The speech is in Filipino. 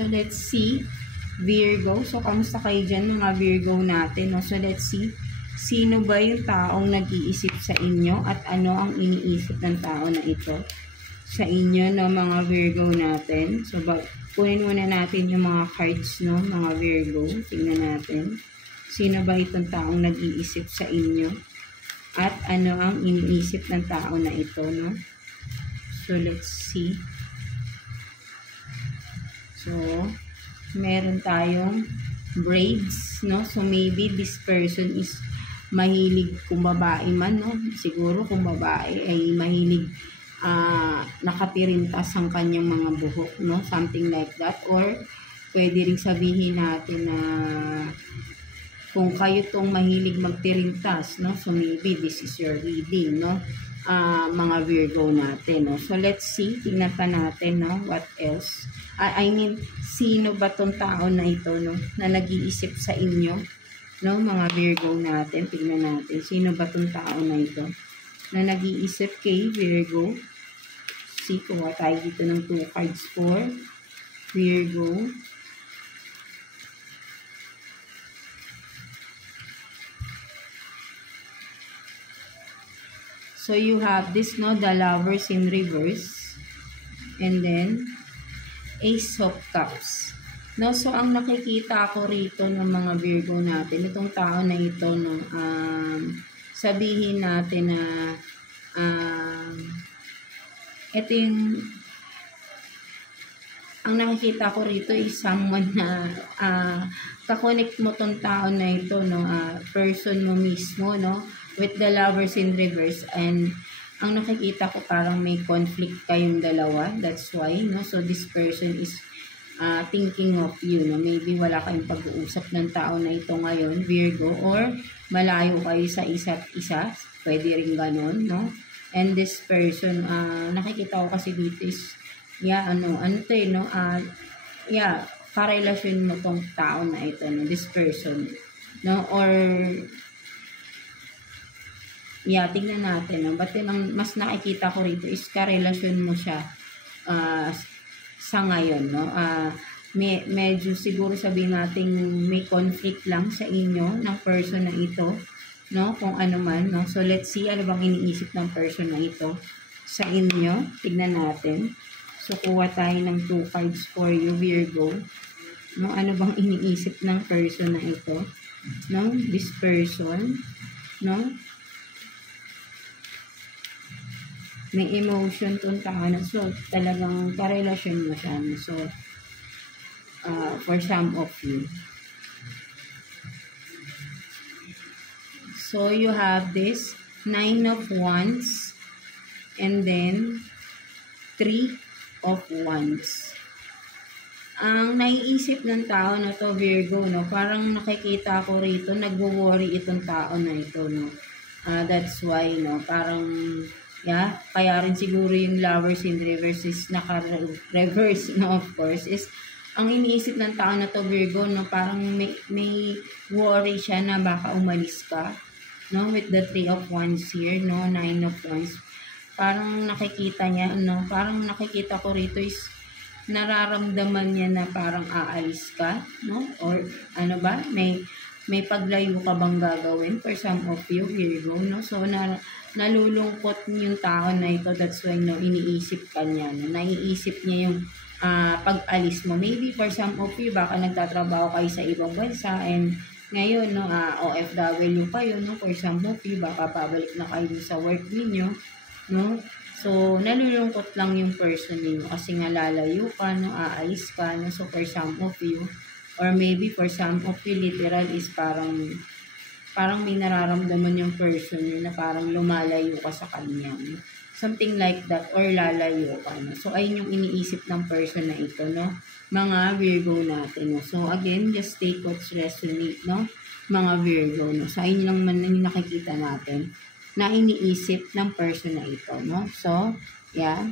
So, let's see. Virgo. So, kamusta kayo dyan mga Virgo natin? No? So, let's see. Sino ba yung taong nag-iisip sa inyo at ano ang iniisip ng tao na ito sa inyo, no, mga Virgo natin? So, kunin muna natin yung mga cards, no, mga Virgo. Tingnan natin. Sino ba itong taong nag-iisip sa inyo at ano ang iniisip ng tao na ito, no? So, let's see. So, meron tayong braids, no? So, maybe this person is mahilig kung babae man, no? Siguro kung babae ay mahilig nakapirintas ang kanyang mga buhok, no? Something like that. Or, pwede rin sabihin natin na kung kayo tong mahilig magtirintas, no? So, maybe this is your reading, no? Mga Virgo natin, no? So, let's see. Tingnan pa natin, no? What else? I mean, sino ba tong tao na ito, no? Na nag-iisip sa inyo? No, mga Virgo natin, tingnan natin. Sino ba itong tao na ito na nag-iisip kay Virgo? See, kuha tayo dito ng 2 cards for Virgo. So, you have this, no, the Lovers in reverse. And then, Ace of Cups. No, so ang nakikita ko rito ng mga Virgo natin, itong tao na ito, no, sabihin natin na ito yung ang nakikita ko rito is someone na kakonect mo tong tao na ito, no, person mo mismo, no, with the Lovers in reverse. And ang nakikita ko parang may conflict kayong dalawa, that's why, no, so this person is thinking of you, no? Maybe wala kayong pag-uusap ng tao na ito ngayon, Virgo, or malayo kayo sa isa't isa, pwede rin ganon, no? And this person, nakikita ko kasi dito is, yeah, ano to eh, no? Yeah, karelasyon mo tong tao na ito, no? This person, no? Or, yeah, tingnan natin, no? But ang mas nakikita ko rito is karelasyon mo siya, sa ngayon, no? Medyo siguro sabihin natin may conflict lang sa inyo ng person na ito, no? Kung ano man, no? So, let's see, ano bang iniisip ng person na ito sa inyo? Tignan natin. So, kuha tayo ng 2 cards for you, Virgo. No? Ano bang iniisip ng person na ito? No? This person, no? May emotion tong tao na, so talagang karelasyon mo siya. So, for some of you. So, you have this 9 of Wands and then 3 of Wands. Ang naiisip ng tao na to, Virgo, no, parang nakikita ko rito, nagwo-worry itong tao na ito, no. That's why, no, parang, yeah, kaya rin siguro yung Lovers in reverse is naka-reverse, no, of course, is ang iniisip ng tao na to, Virgo, no, parang may worry siya na baka umalis ka, no, with the 3 of Wands here, no, 9 of Wands. Parang nakikita niya, no, parang nakikita ko rito is nararamdaman niya na parang aalis ka, no, or ano ba, may paglayo ka bang gagawin for some of you, Virgo, no? So, nalulungkot yung tao na ito, that's why, no, iniisip ka niya, no? Naiisip niya yung pag-alis mo. Maybe for some of you, baka nagtatrabaho kayo sa ibang bansa and ngayon, no, OFW kayo, no? For some of you, baka pabalik na kayo sa work ninyo, no? So, nalulungkot lang yung person ninyo kasi nga lalayo ka, no? Aalis ka, no? So, for some of you, or maybe for some of you, literal is parang may nararamdaman yung person yun na parang lumalayo ka sa kanya. Something like that, or lalayo ka. No? So, ayun yung iniisip ng person na ito, no? Mga Virgo natin, no? So, again, just take what's resonate, no? Mga Virgo, no? So, ayun lang man yung nakikita natin na iniisip ng person na ito, no? So, yeah.